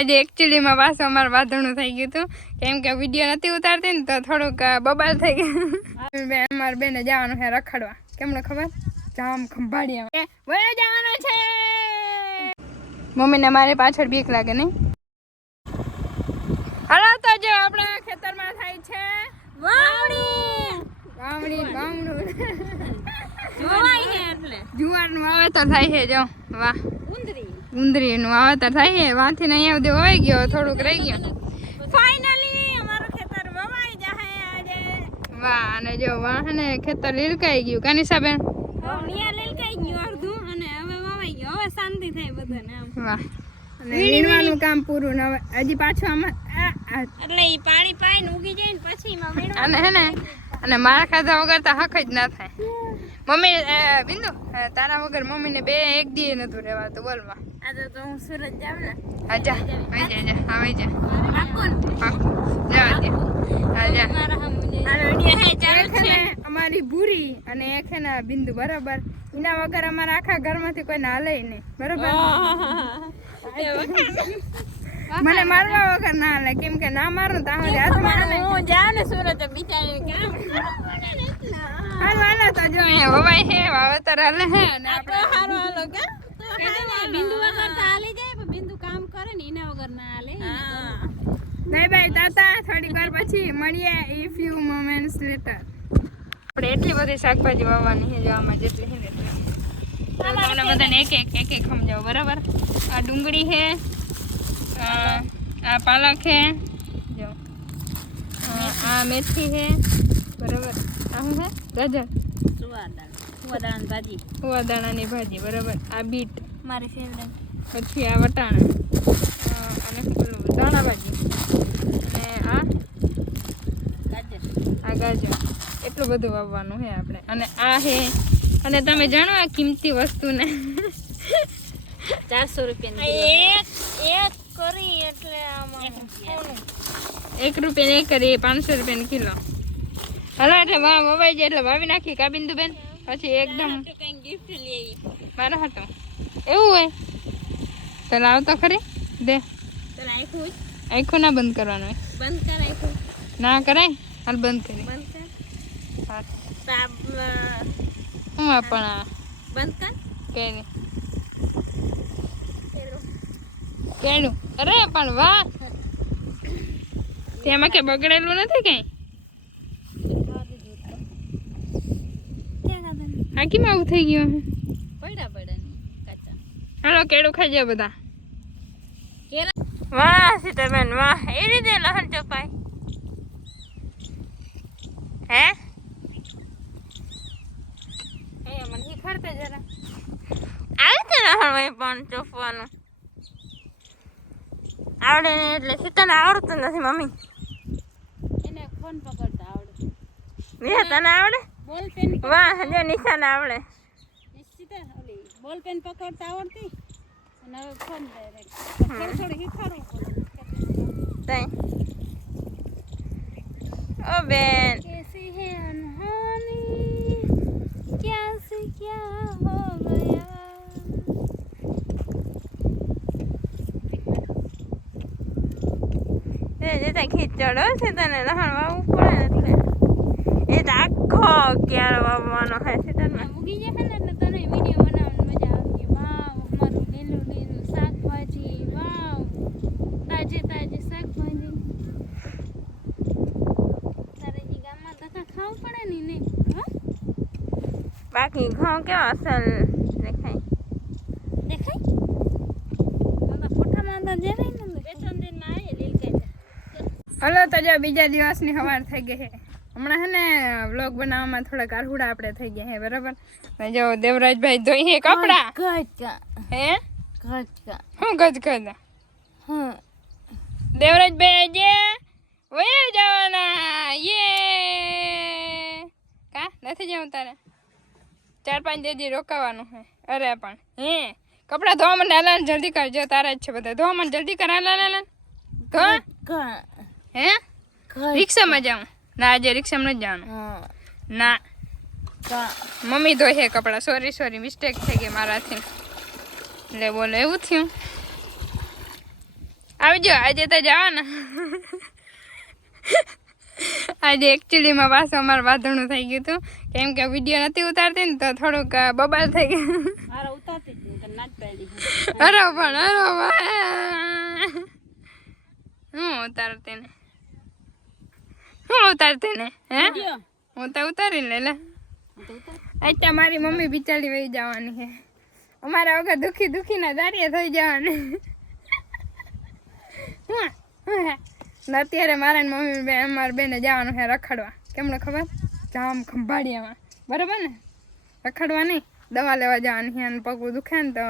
આજે એકચ્યુઅલીમાં પાછું અમારું વાંધણું થઈ ગયું હતું કેમ કે વિડીયો નથી ઉતારતી ને તો થોડુંક બબાલ થઈ ગયું. અમારા બેને જવાનું છે રખડવા. કેમને ખબર? જામ ખંભાળિયા વયો જવાનો છે. મમ્મીને મારી પાછળ બીક લાગે નહીં. હાલો તો જો આપણા ખેતરમાં થાય છે વાવણી જુવારનું વાવેતર થાય છે. જો વાહ ઉંદરીનું વાવેતર થાય છે. વાંથી અહીંયા સુધી વવાઈ ગયો, થોડુંક રહી ગયું. ફાઇનલી અમારું ખેતર વવાઈ જાય આજે. વાહ અને જો વાહ ને ખેતર લીલકાઈ ગયું. કાની સાબેન લીલકાઈ ગયું અડધું અને હવે વવાઈ ગયું. હવે શાંતિ થાય બધાને. વાહ અને વીણવાનું કામ પૂરું ને હવે હજી પાછું આમાં એટલે ઈ પાણી પાઈને ઉગી જાય ને પછી એમાં વીણવાનું. અને હે ને અને મારા ખાધા વગર તો હક જ ના થાય. મમ્મી બિંદુ તારા વગર મમ્મીને બે એક દી નતું રહેવાતું. બોલમાં આજે તો હું સુરત જાવ ને. આજા આવી જા આવી જા અમારી ભૂરી અને એક હે ને બિંદુ બરાબર. એના વગર અમારા આખા ઘરમાંથી કોઈ હાલે નહીં બરોબર. મને મારવા વગર ના હાલે કેમ કે ના મારું તો હું જાવ ને સુરત બિચારી કામ હાલવાના તો જો અહીંયા વવાય હે વાવેતર હાલે હે અને આપણે હારો હાલો કે બિંદુ વગર તો હાલી જાય પણ બિંદુ કામ કરે ને એના વગર ના હાલે. બાય બાય તાતા. થોડી વાર પછી મળીએ ઇફ યુ મોમેન્ટ્સ લેટર. આપણે એટલી બધી શાકભાજી વાવવાની છે જો આમાં જેટલી છે ને તમને બધાને એક એક સમજાવો બરાબર. આ ડુંગળી છે, આ પાલક છે, જો આ મેથી છે બરાબર. આ શું છે? ગાજર, સુવાદાણાની ભાજી બરાબર. આ બીટ મારી ફેવરેટ. પછી આ વટાણા અને દાણા ભાજી અને આ ગાજર. એટલું બધું વાવવાનું છે આપણે. અને આ છે અને તમે જાણો આ કિંમતી વસ્તુને 400 રૂપિયાની એક કરી એટલે આમાં 1 રૂપિયા એક કરી 500 રૂપિયાની કિલો. હલો એટલે વવાઈ જાય એટલે વાવી નાખી કા બિંદુબેન. પછી એકદમ ગિફ્ટ લઈ મારા હતો એવું હોય તો લાવ તો ખરી દે. આખું ના બંધ કરવાનું હોય. બંધ કર આખું ના કરાય. હાલ બંધ કરી હું પણ બંધ કર કે કેળું. અરે પણ વાહ તેમાં કે બગડેલું નથી કઈ. હાકીમાં આવું થઈ ગયું હાલો કેળું ખાઈ જાય બધા. વાહ સીતાબેન વાહ. એ રીતે લહણ ચોપાય હે મને શીખવાડતે જરા. આવે છે લહણ પણ ચોપવાનું આવડે ને એટલે સીતાને આવડતું નથી મમ્મી. એને ફોન પકડતા આવડે. તને આવડે? બોલપેન વાહ જો નિશાને આવડે. નિશ્ચિત ઓલી બોલપેન પકડતા આવડતી અને હવે ફોન ડાયરેક્ટ થોડું શીખવાડવું પડે. ઓ બેન कैसी है अनहोनी क्या से क्या हो गया. જતા ખીચડો છે તને લહણ વાવવું પડે એટલે એ તો આખો ક્યારે વાવવાનો હોય છે તને ઉગી જશે ને એટલે તને વિડીયો બનાવવાની મજા આવશે. વાવ અમારું લીલું લીલું શાકભાજી. વાવ તાજે તાજે શાકભાજી. તારે જે ગામમાં તો ખાવું પડે ને નહીં બાકી ઘઉં કેવા અસલ દેખાય ફોટામાં તો જે નહીં ને 2-3 દિનમાં આવી લીલકાઈ. હલો તો જો બીજા દિવસની સવાર થઈ ગઈ છે. હમણાં હે ને વ્લોગ બનાવવામાં થોડાક આરહુડા આપણે થઈ ગયા હે બરાબર. જો દેવરાજભાઈ ધોઈ હે કપડા. હે હું ગજ હા દેવરાજભાઈ આજે વયા જવાના. યે કા નથી જવું તારે 4-5 દી રોકાવાનું હે. અરે પણ હે કપડા ધોવા માંડ હાલ જલ્દી કરજો. તારા જ છે બધા ધોવા માંડ જલ્દી કર હાલ હે રિક્ષામાં જાઉં ના આજે રિક્ષામાં નથી જવાનું ના મમ્મી ધોઈ કપડા. સોરી મિસ્ટેક થઈ ગઈ મારાથી. એટલે બોલો એવું થયું. આવજો આજે તો જવાના. આજે એકચ્યુઅલીમાં પાછું અમારું વાંધણું થઈ ગયું હતું કેમ કે વિડીયો નથી ઉતારતી ને તો થોડુંક બબાલ થઈ ગયું. અરે પણ હું ઉતારતી ને હે હું તો ઉતારી લે. અત્યારે મારી મમ્મી બિચારી વહી જવાની છે. અમારા વગર દુખી ના દારીએ થઈ જવાની. અત્યારે મારા મમ્મી અમારા બેને જવાનું છે રખડવા. કેમને ખબર? જામ ખંભાળિયામાં બરાબર ને. રખડવા નહીં, દવા લેવા જવાની છે. અને પગું દુખે ને તો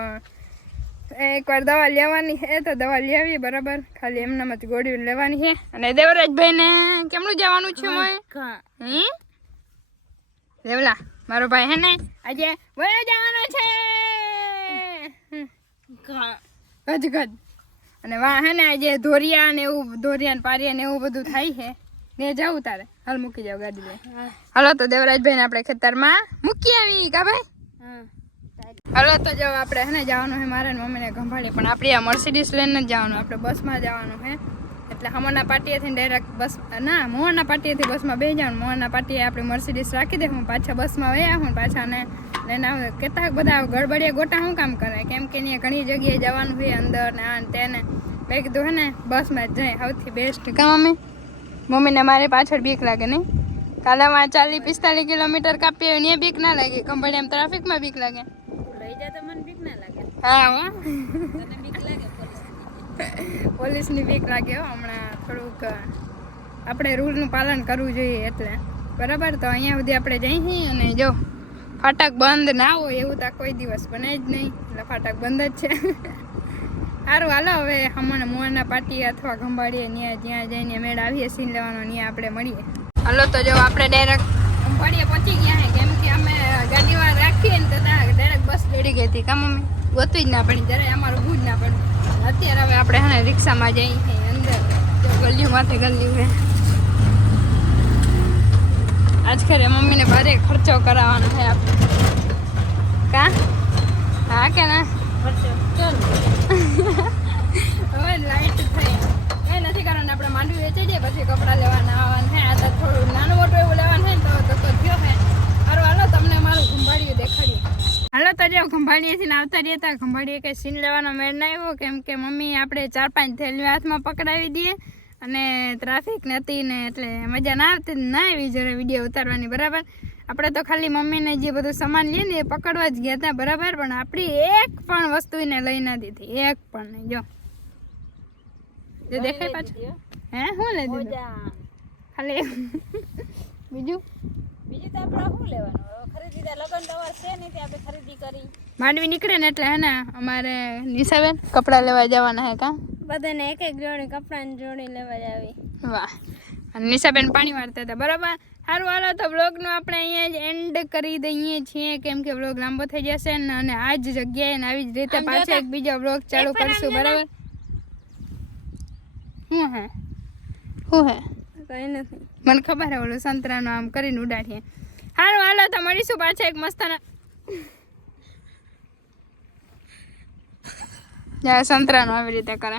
એકવાર દવા લેવાની છે તો દવા લઈ આવીએ બરાબર. ખાલી એમનામાં જ ગોળીઓ લેવાની છે. અને દેવરાજભાઈને કેમનું જવાનું છે? દેવલા મારો ભાઈ હે ને આજે વયો જવાનો છે ગજ. અને વાહ હે ને આજે ધોરિયા ને એવું, ધોરિયા ને પારિયા ને એવું બધું થાય છે ને જવું તારે. હાલ મૂકી જાવ ગાડી લઈ. હાલો તો દેવરાજભાઈ ને આપણે ખેતરમાં મૂકી આવી કા ભાઈ. હાલો તો જો આપણે હે ને જવાનું છે મારે ને મમ્મીને ગંભાળી. પણ આપણે આ મર્સિડીઝ લઈને જ જવાનું, આપણે બસમાં જવાનું છે. એટલે હમણાં પાટીએથી ડાયરેક્ટ બસ ના મોહરના પાટીએથી બસમાં બેસી જવાનું. મોહરના પાટીએ આપણે મર્સિડીઝ રાખી દે. પાછા બસમાં વયા હું પાછા ને લઈને આવે. કેટલાક બધા ગડબડિયા ગોટા શું કામ કરે કેમ કે ત્યાં ઘણી જગ્યાએ જવાનું હોય અંદર ને આ ને તેને. મેં કીધું હે ને બસમાં જ જાય સૌથી બેસ્ટ. કા મમ્મીને મારે પાછળ બીક લાગે નહીં. કાલે માં 40-45 કિલોમીટર કાપી આવે ને બીક ના લાગે. કંપની ટ્રાફિકમાં બીક લાગે. લઈ જાય તો મને બીક ના લાગે. હા તને બીક લાગે પોલીસની બીક લાગે. હમણાં થોડુંક આપણે રૂલનું પાલન કરવું જોઈએ એટલે બરાબર. તો અહીંયા સુધી આપણે જઈએ અને જો ફાટક બંધ ના હોય એવું તો કોઈ દિવસ બને જ નહીં. એટલે ફાટક બંધ જ છે. સારું હાલો હવે હમણાં મોહરના પાટી અથવા ખંભાળીએ જ્યાં જઈને મેળ આવીએ સીન લેવાનો ત્યાં આપણે મળીએ. હાલો તો જો આપણે ડાયરેક્ટ ખંભાળીએ પહોંચી ગયા છે કેમ કે અમે ગાડીમાં રાખીએ ને તો ડાયરેક્ટ બસ દોડી ગઈ હતી. કા મમ્મી ગોતું જ ના પડી જરાય અમારું ભૂજ ના પડ્યું. અત્યારે હવે આપણે હે રિક્ષામાં જઈએ અંદર ગલીઓમાંથી ગલીઓ છે. આજ ખરે મમ્મીને ભારે ખર્ચો કરાવવાનો છે આપણે. કા હા કે ના હવે લાઈટ થઈ કઈ નથી કરવાનું. આપણે માંડવી વેચી દઈએ પછી કપડાં લેવાના આવવાના છે. આ તો થોડું નાનું મોટું એવું લેવાનું છે ને તો થયો છે. સારું હાલો તમને મારું ખંભાળીએ દેખાડીએ. હાલો તો જો ખંભાળીએથી આવતા રહ્યા હતા. ખંભાળીએ કંઈ સીન લેવાનો મેળ ના આવ્યો કેમ કે મમ્મી આપણે 4-5 થેલીઓ હાથમાં પકડાવી દઈએ અને ટ્રાફિક નથી ને એટલે મજા ના આવી જરા વિડીયો ઉતારવાની બરાબર. આપણે તો ખાલી મમ્મીને જે બધું સામાન લઈએ ને એ પકડવા જ ગયા હતા બરાબર. પણ આપણી એક પણ વસ્તુ એને લઈ ના દીધી, એક પણ નહીં. જો દેખાય પાછું હે શું લઈ દીધું ખાલી બીજું તો આપણે શું લેવાનું ખરીદી લગન દવા છે નહીં તે આપણે ખરીદી કરી. માંડવી નીકળે ને એટલે હે ને અમારે નિશાબેન કપડાં લેવા જવાના હે. કા બધાને એક જોડી કપડાની જોડી લેવા જ આવી. વાહ. અને નિશાબેન પાણી વાળતા હતા બરાબર. સારું હાલો તો વ્લોગનું આપણે અહીંયા જ એન્ડ કરી દઈએ છીએ કેમ કે વ્લોગ લાંબો થઈ જશે ને. અને આ જ જગ્યાએ ને આવી જ રીતે પાછો એક બીજો વ્લોગ ચાલુ કરીશું બરાબર. શું હે કઈ નથી મને ખબર હે ઓલું સંતરાનું આમ કરીને ઉડાડીએ. સારું હાલો તો મળીશું પાછા એક મસ્ત સંતરાનું આવી રીતે કરે.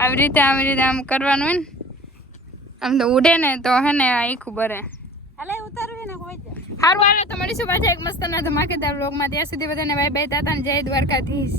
આવી રીતે આમ કરવાનું હોય ને આમ તો ઉડે ને તો હે ને આખું ભરે. સારું હાલો તો મળીશું પાછા એક મસ્ત ના ધમાકેદાર વ્લોગમાં. ત્યાં સુધી બધાને બાય બાય તાતા ને જય દ્વારકાધીશ.